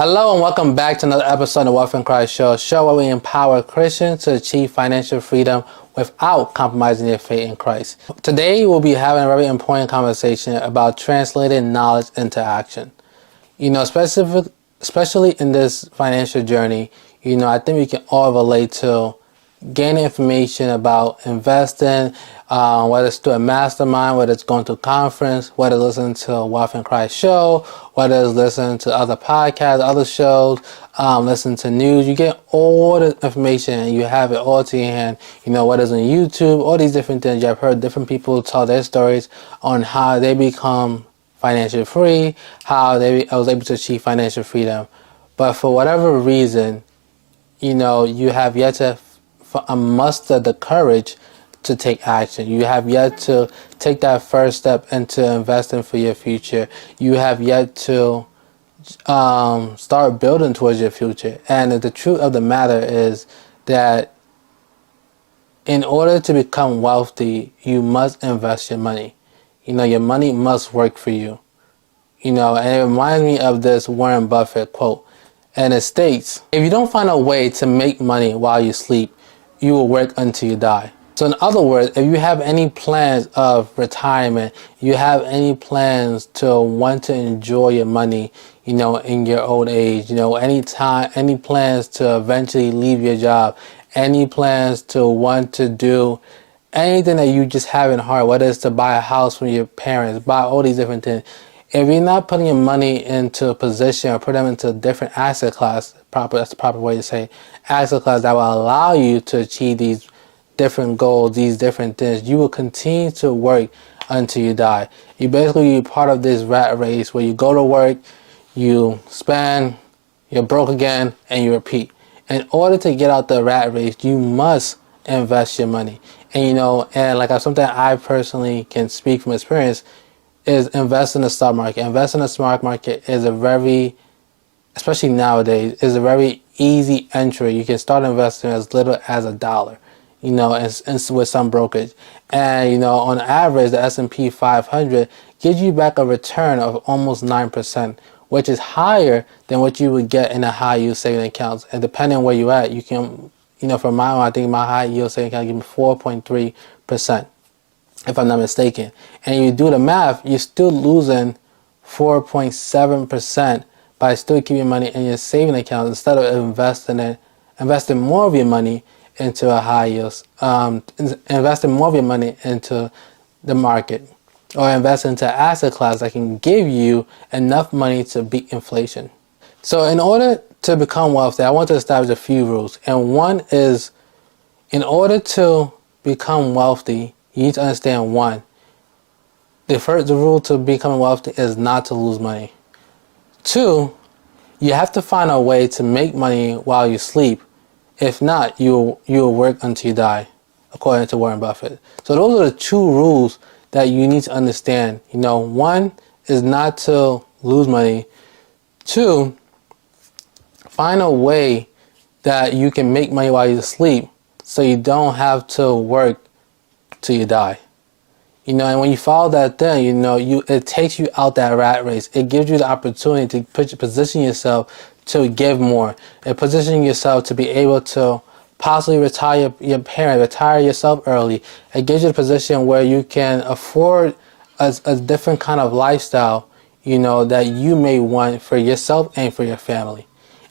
Hello and welcome back to another episode of the Wealth in Christ show where we empower Christians to achieve financial freedom without compromising their faith in Christ. Today we'll be having a very important conversation about translating knowledge into action. Especially in this financial journey, I think we can all relate to gaining information about investing, whether it's through a mastermind, whether it's going to a conference, whether it's listening to a Wealth in Christ show, whether it's listening to other podcasts, other shows, listening to news. You get all the information and you have it all to your hand, whether it's on YouTube, all these different things. You've heard different people tell their stories on how they become financially free, how I was able to achieve financial freedom. But for whatever reason, you have yet to muster the courage to take action. You have yet to take that first step into investing for your future. You have yet to start building towards your future. And the truth of the matter is that in order to become wealthy, you must invest your money. Your money must work for you. And it reminds me of this Warren Buffett quote. And it states, if you don't find a way to make money while you sleep, you will work until you die. So in other words, if you have any plans of retirement, you have any plans to want to enjoy your money, in your old age, any plans to eventually leave your job, any plans to want to do anything that you just have in heart, whether it's to buy a house from your parents, buy all these different things. If you're not putting your money into a position or put them into a different asset class, that's the proper way to say, asset class that will allow you to achieve these different goals, these different things, you will continue to work until you die. You're part of this rat race where you go to work, you spend, you're broke again, and you repeat. In order to get out the rat race, you must invest your money. And something I personally can speak from experience is invest in the stock market. Invest in the stock market is especially nowadays, is a very easy entry. You can start investing as little as $1, and with some brokerage. And, on average, the S&P 500 gives you back a return of almost 9%, which is higher than what you would get in a high yield saving accounts. And depending on where you're at, you can, for my own, I think my high yield saving account give me 4.3%. if I'm not mistaken. And you do the math, you're still losing 4.7% by still keeping money in your saving account instead of investing more of your money into a high yield, investing more of your money into the market, or invest into an asset class that can give you enough money to beat inflation. So in order to become wealthy, I want to establish a few rules. And one is, in order to become wealthy, you need to understand one. The rule to becoming wealthy is not to lose money. Two, you have to find a way to make money while you sleep. If not, you will work until you die, according to Warren Buffett. So those are the two rules that you need to understand. One is not to lose money. Two, find a way that you can make money while you sleep so you don't have to work till you die. And when you follow that thing, it takes you out that rat race. It gives you the opportunity to position yourself to give more. And positioning yourself to be able to possibly retire your parent, retire yourself early. It gives you the position where you can afford a different kind of lifestyle, that you may want for yourself and for your family.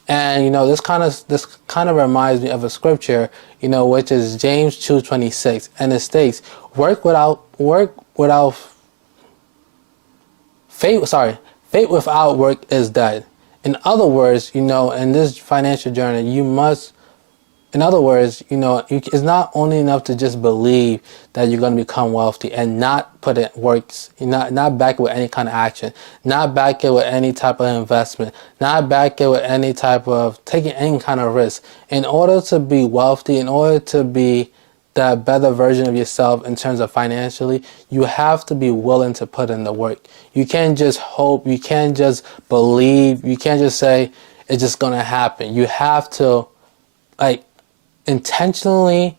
And this kind of reminds me of a scripture, which is James 2:26, and it states, faith without work is dead. In other words, in this financial journey, it's not only enough to just believe that you're going to become wealthy and not put it works, not back it with any kind of action, not back it with any type of investment, not back it with any type of taking any kind of risk. In order to be wealthy, in order to be that better version of yourself in terms of financially, you have to be willing to put in the work. You can't just hope, you can't just believe, you can't just say it's just going to happen. You have to intentionally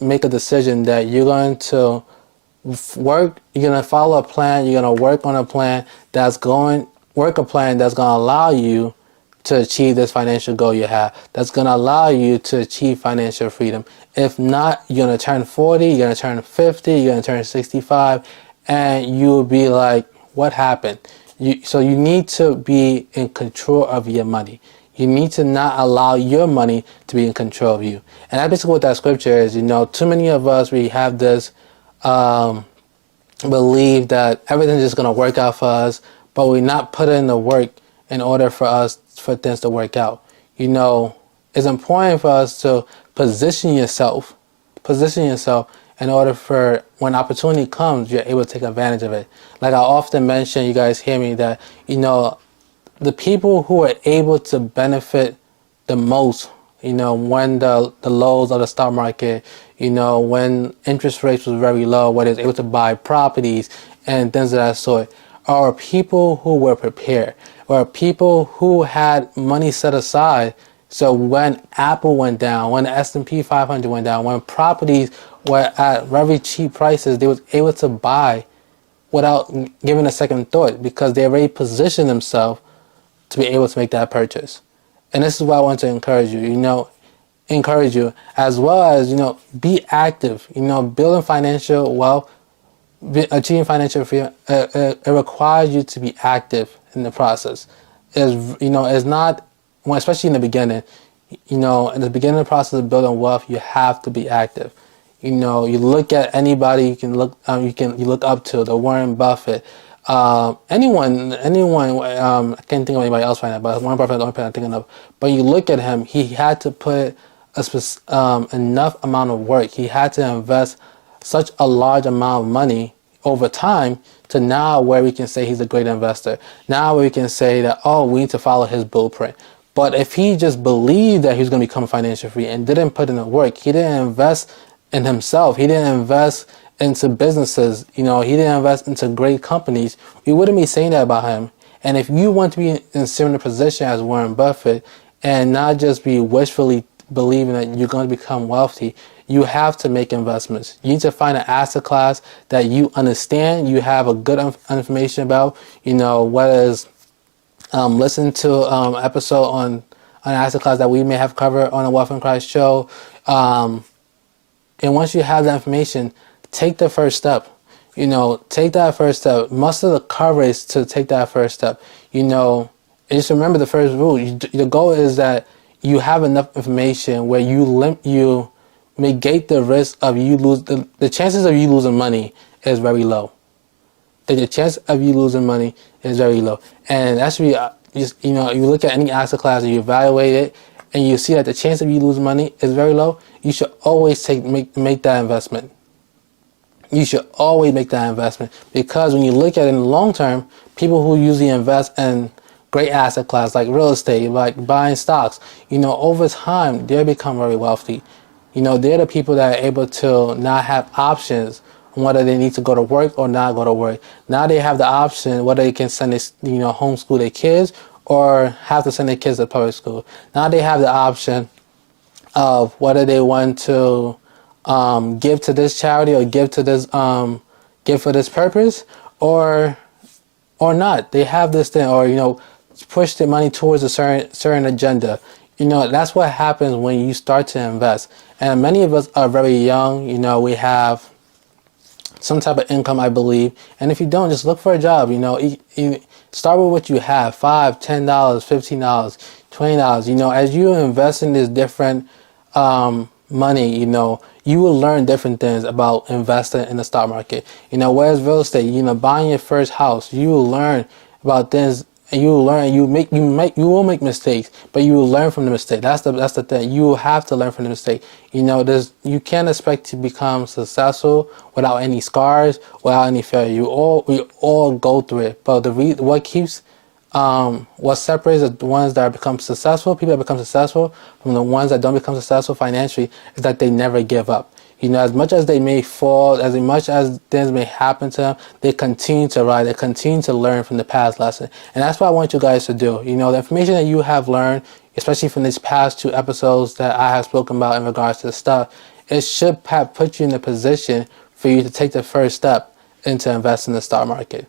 make a decision that you're going to work, you're going to follow a plan, you're going to work on a plan that's going work a plan that's going to allow you to achieve this financial goal you have, that's going to allow you to achieve financial freedom. If not, you're going to turn 40, you're going to turn 50, you're going to turn 65, and you'll be like, what happened? So you need to be in control of your money. You need to not allow your money to be in control of you. And that's basically what that scripture is. Too many of us, we have this believe that everything's just going to work out for us, but we're not putting in the work in order for things to work out. It's important for us to position yourself in order for when opportunity comes, you're able to take advantage of it. Like I often mention, you guys hear me, that, the people who are able to benefit the most, when the lows of the stock market, when interest rates was very low, where they able to buy properties and things of that sort, are people who were prepared, or people who had money set aside. So when Apple went down, when the S&P 500 went down, when properties were at very cheap prices, they was able to buy without giving a second thought, because they already positioned themselves to be able to make that purchase. And this is why I want to encourage you, as well as, be active, building financial wealth, achieving financial freedom. It requires you to be active in the process. It's not, especially in the beginning, in the beginning of the process of building wealth, you have to be active. You look at anybody you look up to, the Warren Buffett, anyone. I can't think of anybody else right now, but Warren Buffett is the only person I'm thinking of. But you look at him; he had to put enough amount of work. He had to invest such a large amount of money over time to now where we can say he's a great investor. Now we can say that, we need to follow his blueprint. But if he just believed that he was going to become financially free and didn't put in the work, he didn't invest in himself, he didn't invest into businesses, he didn't invest into great companies, we wouldn't be saying that about him. And if you want to be in a similar position as Warren Buffett and not just be wishfully believing that you're going to become wealthy, you have to make investments. You need to find an asset class that you understand, you have a good information about, whether it's listen to episode on an asset class that we may have covered on a Wealth in Christ show. And once you have that information, take the first step. Take that first step. Muster the courage to take that first step. And just remember the first rule. The goal is that you have enough information where you negate the risk of you lose. The chances of you losing money is very low. The chance of you losing money is very low. And that's where you look at any asset class and you evaluate it, and you see that the chance of you losing money is very low. You should always make that investment. You should always make that investment, because when you look at it in the long term, people who usually invest in great asset class like real estate, like buying stocks, over time, they become very wealthy. They're the people that are able to not have options on whether they need to go to work or not go to work. Now they have the option whether they can send homeschool their kids or have to send their kids to public school. Now they have the option of whether they want to give to this charity or give for this purpose or not. They have this thing, or push their money towards a certain agenda. That's what happens when you start to invest. And many of us are very young. We have some type of income, I believe. And if you don't, just look for a job. Start with what you have: $5, $10, $15, $20. As you invest in this different money, you will learn different things about investing in the stock market. Whereas real estate, buying your first house, you will learn about things, and you will learn. You will make mistakes, but you will learn from the mistake. That's the thing. You will have to learn from the mistake. You can't expect to become successful without any scars, without any failure. We all go through it. But what separates the ones that become successful, people that become successful, from the ones that don't become successful financially, is that they never give up. As much as they may fall, as much as things may happen to them, they continue to rise. They continue to learn from the past lesson. And that's what I want you guys to do. The information that you have learned, especially from these past 2 episodes that I have spoken about in regards to the stuff, it should have put you in a position for you to take the first step into investing in the stock market.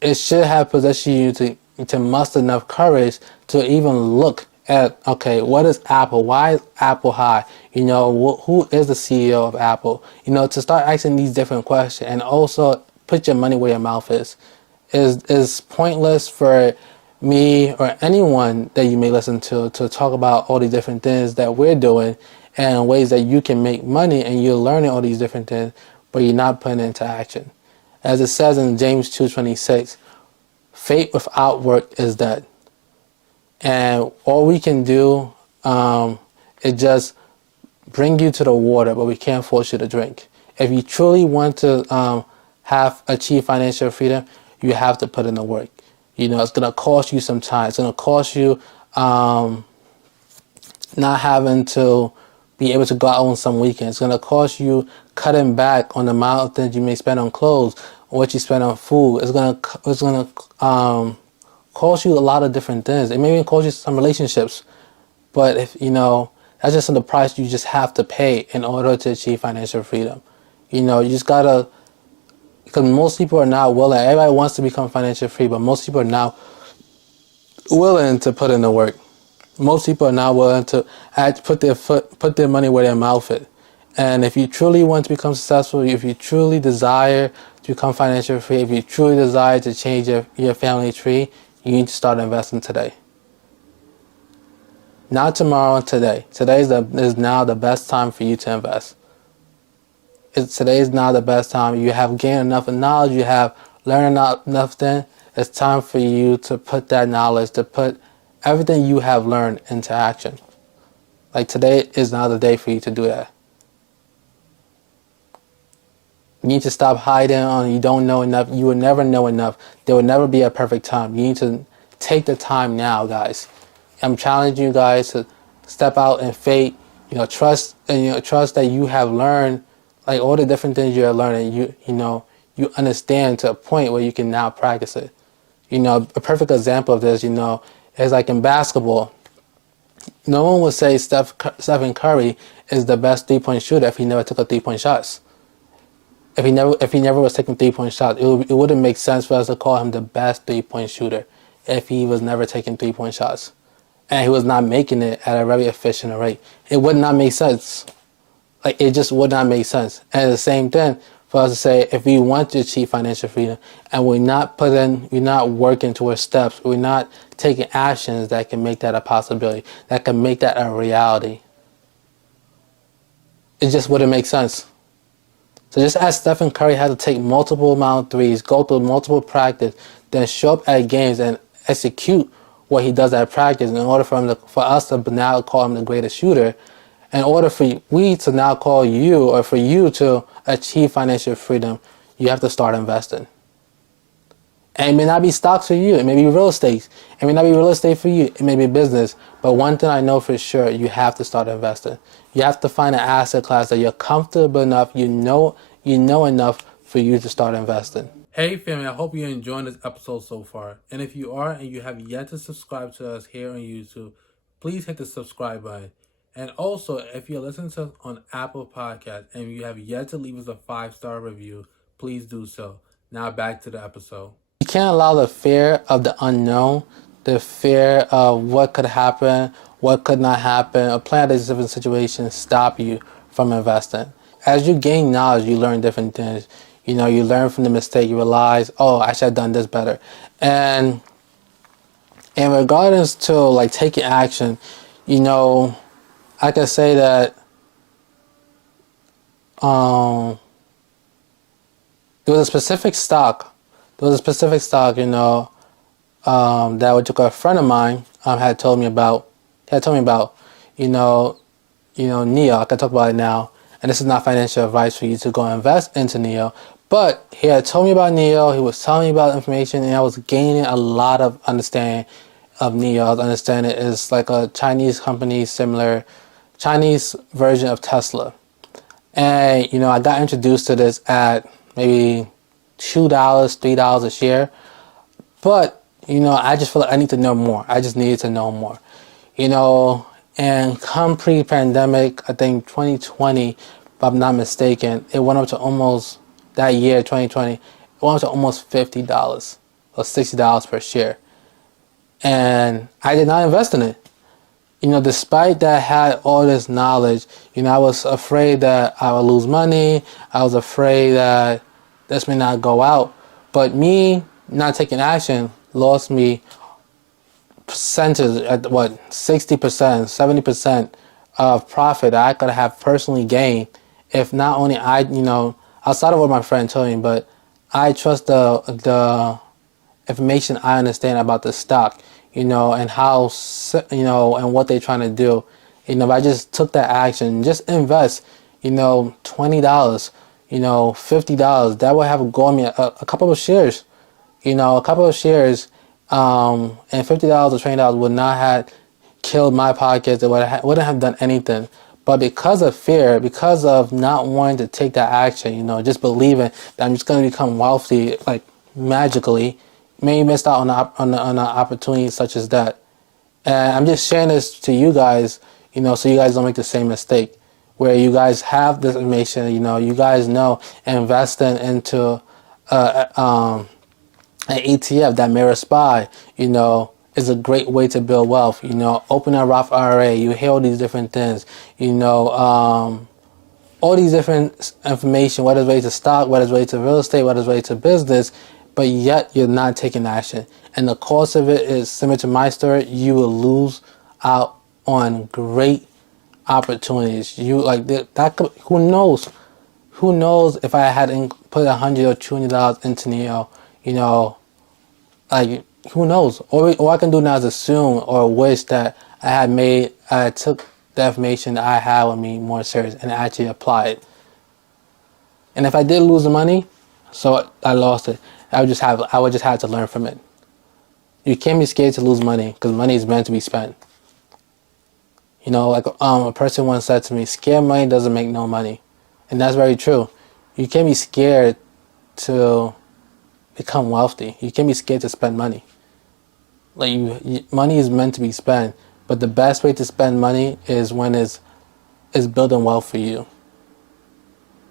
It should have positioned you to muster enough courage to even look at, okay, what is Apple? Why is Apple high? Who is the CEO of Apple? To start asking these different questions, and also put your money where your mouth is. Is pointless for me or anyone that you may listen to talk about all these different things that we're doing and ways that you can make money, and you're learning all these different things, but you're not putting it into action. As it says in James 2:26, faith without work is dead. And all we can do is just bring you to the water, but we can't force you to drink. If you truly want to achieve financial freedom, you have to put in the work. It's going to cost you some time. It's going to cost you not having to be able to go out on some weekends. It's going to cost you cutting back on the amount of things you may spend on clothes, or what you spend on food. It's going to cost you a lot of different things. It may even cost you some relationships. But if that's just the price you just have to pay in order to achieve financial freedom. You just gotta, because most people are not willing. Everybody wants to become financially free, but most people are not willing to put in the work. Most people are not willing to put their money where their mouth is. And if you truly want to become successful, if you truly desire to become financially free, if you truly desire to change your family tree, you need to start investing today. Not tomorrow, today. Today is now the best time for you to invest. Today is now the best time. You have gained enough knowledge, you have learned enough things. It's time for you to put that knowledge, to put everything you have learned into action. Like, today is now the day for you to do that. You need to stop hiding on you don't know enough. You will never know enough. There will never be a perfect time. You need to take the time now, guys. I'm challenging you guys to step out in faith, trust that you have learned, like all the different things you're learning, you understand to a point where you can now practice it. A perfect example of this, is like in basketball. No one would say Stephen Curry is the best 3-point shooter if he never took a 3-point shots. If he never was taking 3-point shots, it wouldn't make sense for us to call him the best 3-point shooter if he was never taking 3-point shots. And he was not making it at a very efficient rate. It would not make sense. Like, it just would not make sense. And the same thing for us to say, if we want to achieve financial freedom and we're not working towards steps, we're not taking actions that can make that a possibility, that can make that a reality, it just wouldn't make sense. So just as Stephen Curry had to take multiple amount of threes, go through multiple practice, then show up at games and execute what he does at practice in order for us to now call him the greatest shooter, in order for we to now call you, or for you to achieve financial freedom, you have to start investing. And it may not be stocks for you. It may be real estate. It may not be real estate for you. It may be business. But one thing I know for sure, you have to start investing. You have to find an asset class that you're comfortable enough, you know enough for you to start investing. Hey family, I hope you're enjoying this episode so far. And if you are and you have yet to subscribe to us here on YouTube, please hit the subscribe button. And also, if you're listening to us on Apple Podcasts and you have yet to leave us a 5-star review, please do so. Now back to the episode. You can't allow the fear of the unknown, the fear of what could happen, what could not happen, a plan of different situations stop you from investing. As you gain knowledge, you learn different things. You learn from the mistake. You realize, oh, I should have done this better. And in regards to like taking action, I can say that there was a specific stock. That a friend of mine had told me about. NEO. I can talk about it now. And this is not financial advice for you to go invest into NEO. But he had told me about NEO. He was telling me about information, and I was gaining a lot of understanding of NEO. I was understanding it's like a Chinese company, similar Chinese version of Tesla. And I got introduced to this at maybe $2, $3 a share. But I just feel like I need to know more. I just needed to know more. And come pre-pandemic, I think 2020, if I'm not mistaken, it went up to almost, that year, 2020, it went up to almost $50 or $60 per share. and I did not invest in it. Despite that I had all this knowledge, I was afraid that I would lose money. I was afraid that this may not go out. But me not taking action lost me percentage at 60%, 70% of profit that I could have personally gained if not only outside of what my friend told me, but I trust the information I understand about the stock, and how, and what they're trying to do. If I just took that action, just invest, $20, $50, that would have gone me a couple of shares, and $50 or $20 would not have killed my pockets. It wouldn't have done anything. But because of fear, because of not wanting to take that action, just believing that I'm just going to become wealthy, like magically, maybe missed out on an opportunity such as that. And I'm just sharing this to you guys, so you guys don't make the same mistake, where you guys have this information, you guys know investing into an ETF that Mirror Spy, is a great way to build wealth. Open a Roth IRA. You hear all these different things. All these different information, whether it's related to stock, whether it's related to real estate, whether it's related to business, but yet you're not taking action. And the cost of it is similar to my story. You will lose out on great opportunities. Who knows? Who knows if I had put $100 or $200 into Neo, who knows? All I can do now is assume or wish that I took the information that I had with me more serious and actually apply it. And if I did lose the money, so I lost it, I would just have to learn from it. You can't be scared to lose money because money is meant to be spent. A person once said to me, scared money doesn't make no money. And that's very true. You can't be scared to become wealthy. You can't be scared to spend money. Money is meant to be spent, but the best way to spend money is when it's building wealth for you.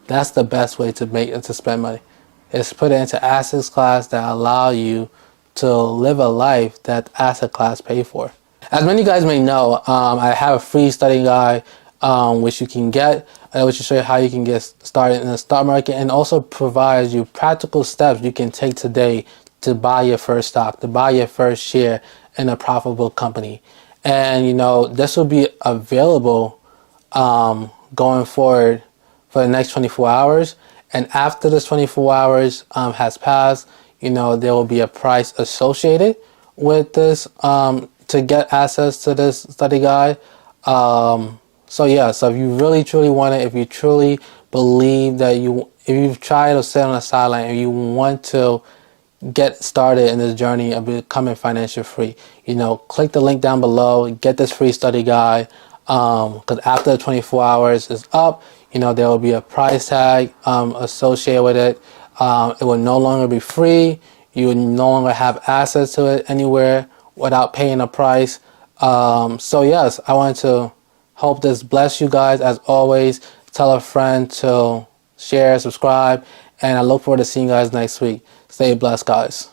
That's the best way to spend money. Is put it into assets class that allow you to live a life that asset class pay for. As many of you guys may know, I have a free study guide which you can get, which will show you how you can get started in the stock market, and also provides you practical steps you can take today to buy your first stock, to buy your first share in a profitable company. And this will be available going forward for the next 24 hours. And after this 24 hours has passed, there will be a price associated with this to get access to this study guide. So if you really truly want it, if you truly believe that if you've tried to sit on the sideline and you want to get started in this journey of becoming financially free, click the link down below, get this free study guide, because after the 24 hours is up, there will be a price tag associated with it. It will no longer be free. You will no longer have access to it anywhere without paying a price. So yes, I want to hope this bless you guys. As always, tell a friend to share, subscribe, and I look forward to seeing you guys next week. Stay blessed, guys.